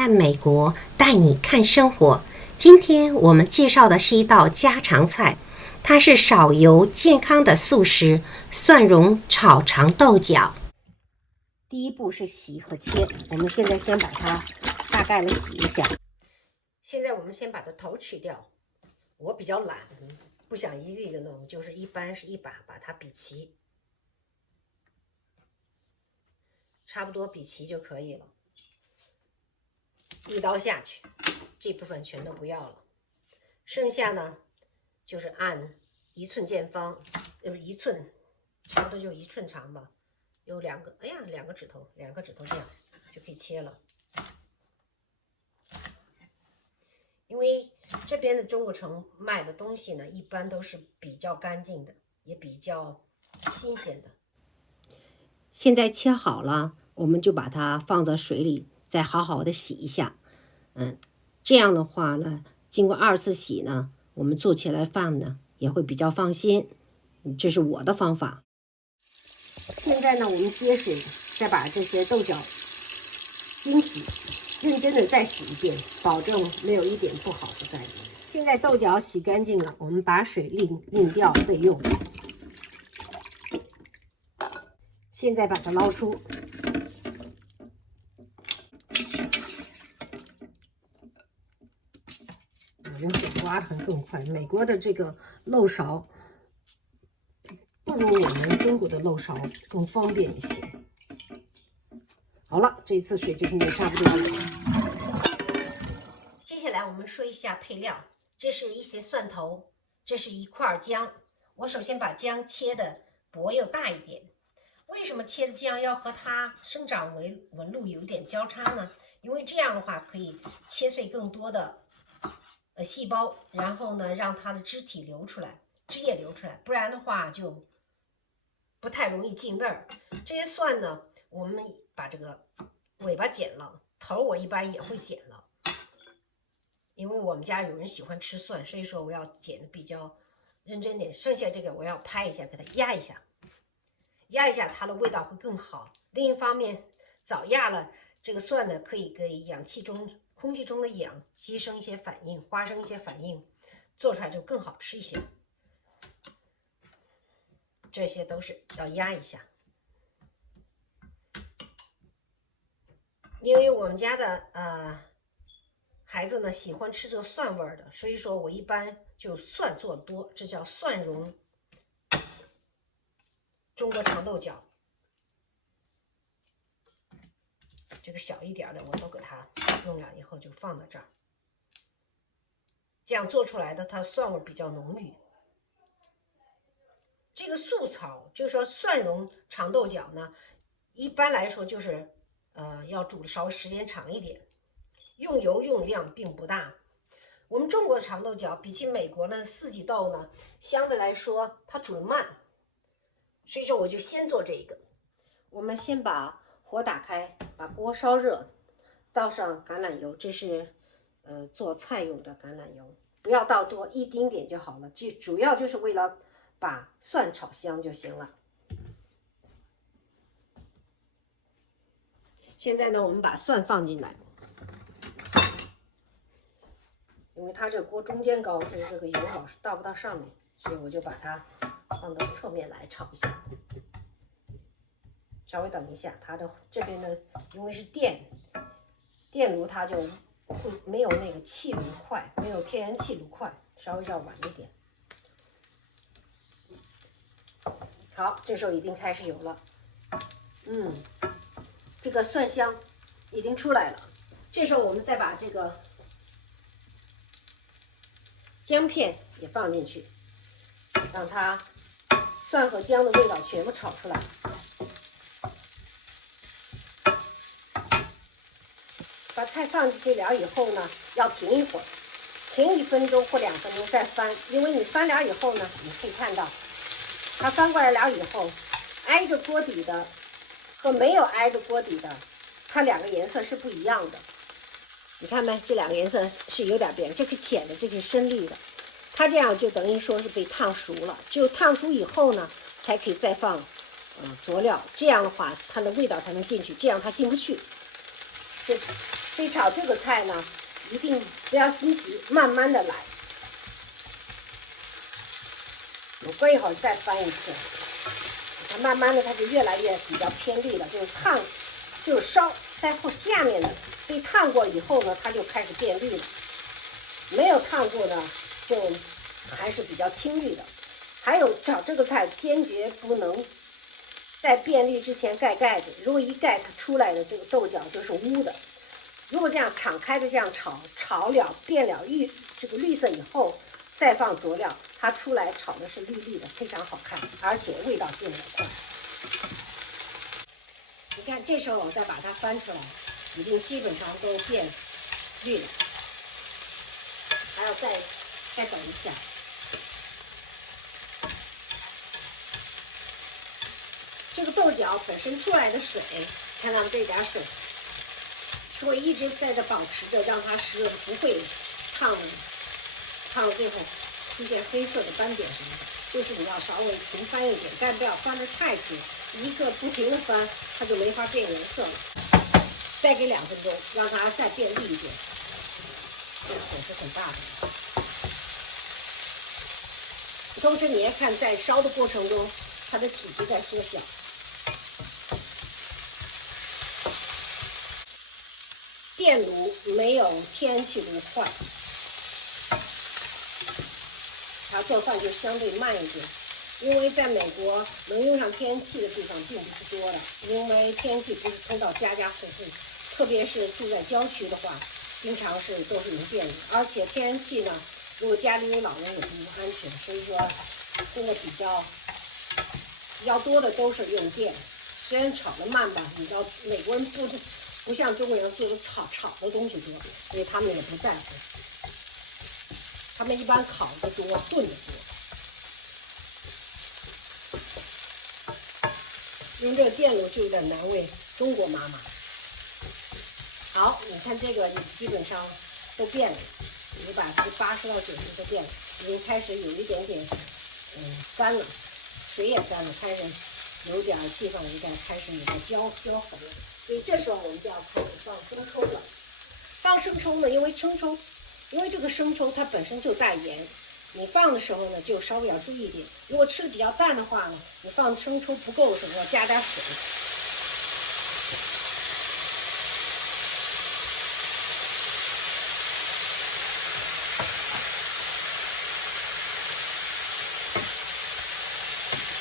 在美国带你看生活。今天我们介绍的是一道家常菜，它是少油健康的素食蒜蓉炒长豆角。第一步是洗和切，我们现在先把它大概的洗一下。现在我们先把它头去掉，我比较懒，不想一粒的弄，就是一般是一把它比齐，差不多比齐就可以了。一刀下去，这部分全都不要了，剩下呢就是按1寸见方，1寸，差不多就1寸长吧，有两个指头这样就可以切了。因为这边的中国城卖的东西呢，一般都是比较干净的，也比较新鲜的。现在切好了，我们就把它放在水里，再好好的洗一下。这样的话呢，经过2次洗呢，我们做起来饭呢也会比较放心。这是我的方法。现在呢，我们接水，再把这些豆角精洗，认真的再洗一遍，保证没有一点不好的在里面。现在豆角洗干净了，我们把水沥掉备用。现在把它捞出。人手刮得更快，美国的这个漏勺不如我们中国的漏勺更方便一些。好了，这次水就应该差不多了。接下来我们说一下配料，这是一些蒜头，这是一块姜。我首先把姜切的薄又大一点。为什么切的姜要和它生长纹路有点交叉呢？因为这样的话可以切碎更多的细胞，然后呢让它的汁液流出来，不然的话就不太容易进味儿。这些蒜呢，我们把这个尾巴剪了，头我一般也会剪了，因为我们家有人喜欢吃蒜，所以说我要剪的比较认真点。剩下这个我要拍一下，给它压一下，它的味道会更好。另一方面，早压了这个蒜呢，可以给空气中的氧发生一些反应，做出来就更好吃一些。这些都是要压一下，因为我们家的孩子呢喜欢吃这个蒜味的，所以说我一般就蒜做的多，这叫蒜蓉中国长豆角。这个小一点的我都给它用了以后就放在这儿，这样做出来的它蒜味比较浓郁。这个素炒就是说蒜蓉长豆角呢，一般来说就是要煮的稍微时间长一点，用油用量并不大。我们中国的长豆角比起美国的四季豆呢，相对来说它煮得慢，所以说我就先做这个。我们先把火打开，把锅烧热，倒上橄榄油，这是做菜用的橄榄油，不要倒多，一丁点就好了，这主要就是为了把蒜炒香就行了。现在呢，我们把蒜放进来，因为它这个锅中间高，所以这个油老是倒不到上面，所以我就把它放到侧面来炒一下。稍微等一下，它的这边呢，因为是电炉，它就会没有那个气炉快，没有天然气炉快，稍微要晚一点。好，这时候已经开始有了，这个蒜香已经出来了。这时候我们再把这个姜片也放进去，让它蒜和姜的味道全部炒出来。把菜放进去了以后呢，要停一会儿，停1分钟或2分钟再翻，因为你翻了以后呢，你可以看到它翻过来了以后，挨着锅底的和没有挨着锅底的，它两个颜色是不一样的。你看没？这两个颜色是有点变，这是浅的，这是深绿的。它这样就等于说是被烫熟了，只有烫熟以后呢，才可以再放佐料，这样的话它的味道才能进去，这样它进不去。这所以炒这个菜呢，一定不要心急，慢慢的来。我过一会儿再翻一次，它慢慢的它就越来越比较偏绿了，就是烫，就是烧在下面的被烫过以后呢，它就开始变绿了。没有烫过呢，就还是比较青绿的。还有炒这个菜坚决不能在变绿之前盖盖子，如果一盖，它出来的这个豆角就是污的。如果这样敞开的这样炒了变了这个绿色以后，再放佐料，它出来炒的是绿绿的，非常好看，而且味道进得快。你看，这时候我再把它翻出来，已经基本上都变绿了，还要再等一下。这个豆角本身出来的水，看到这点水，是会一直在这保持着，让它湿了不会烫到最后出现黑色的斑点什么的。就是你要稍微勤翻一点，但不要翻得太勤，一个不停的翻，它就没法变颜色了。再给2分钟，让它再变绿一点。这个火是很大的。同时你也看，在烧的过程中，它的体积在缩小。电炉没有天然气炉快，它做饭就相对慢一点。因为在美国能用上天然气的地方并不是多的，因为天然气不是通到家家户户，特别是住在郊区的话，经常都是用电的。而且天然气呢，如果家里有老人也不安全，所以说现在比较多的都是用电。虽然炒得慢吧，你知道美国人不像中国人做的炒的东西多，所以他们也不在乎。他们一般烤的多，炖的多。用这个电炉就有点难为中国妈妈。好，你看这个基本上都变了，有80%到90%都变了，已经开始有一点点干了，水也干了，开始有点地方应该开始有点焦红了。所以这时候我们就要开始放生抽了。放生抽呢，因为这个生抽它本身就带盐，你放的时候呢就稍微要注意一点。如果吃的比较淡的话呢，你放生抽不够的时候要加点水。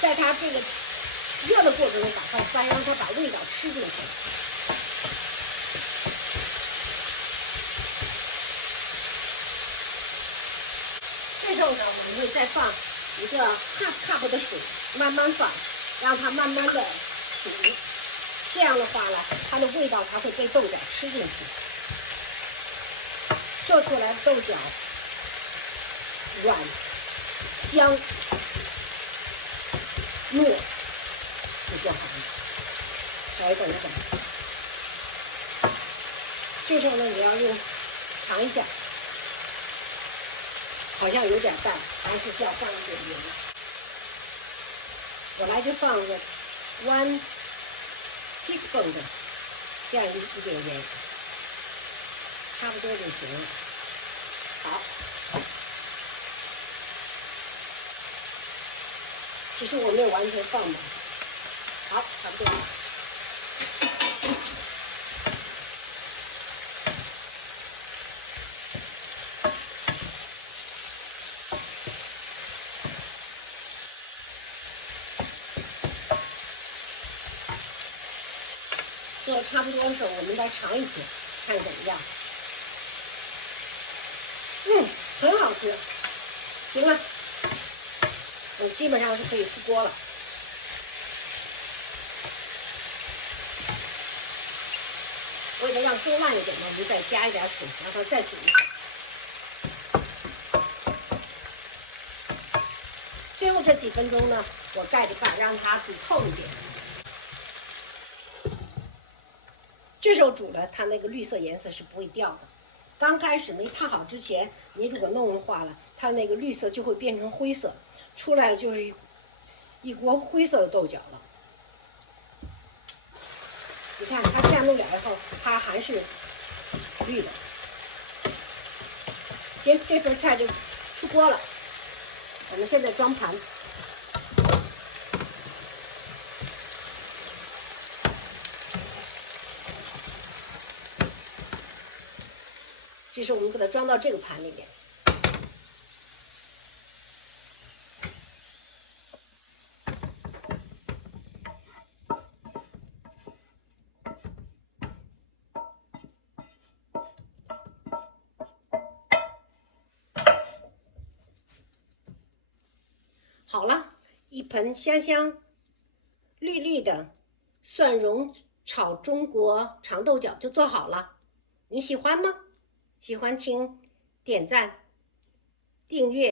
在它这个热的过程中把它翻，让它把味道吃进去。这时候呢，我们就再放一个cup的水，慢慢放，让它慢慢的煮。这样的话呢，它的味道它会被豆角吃进去，做出来的豆角软、香、糯就做好了。稍微等一等。这时候呢，你要用尝一下。好像有点淡，还是需要放一点盐。我来就放个1 teaspoon 的这样一点盐，差不多就行了。好，其实我没有完全放满。好，差不多。做的差不多的时候，我们再尝一次，看怎么样。很好吃。行了，我基本上是可以出锅了。为了让更烂一点呢，我们再加一点水，让它再煮一会。最后这几分钟呢，我盖着饭让它煮透一点。这时候煮了，它那个绿色颜色是不会掉的。刚开始没烫好之前，你如果弄的话了，它那个绿色就会变成灰色，出来就是一锅灰色的豆角了。你看它这样弄了以后，它还是绿的。行，这份菜就出锅了，我们现在装盘。这是我们给它装到这个盘里面。好了，一盆香香绿绿的蒜蓉炒中国长豆角就做好了，你喜欢吗？喜欢请点赞、订阅。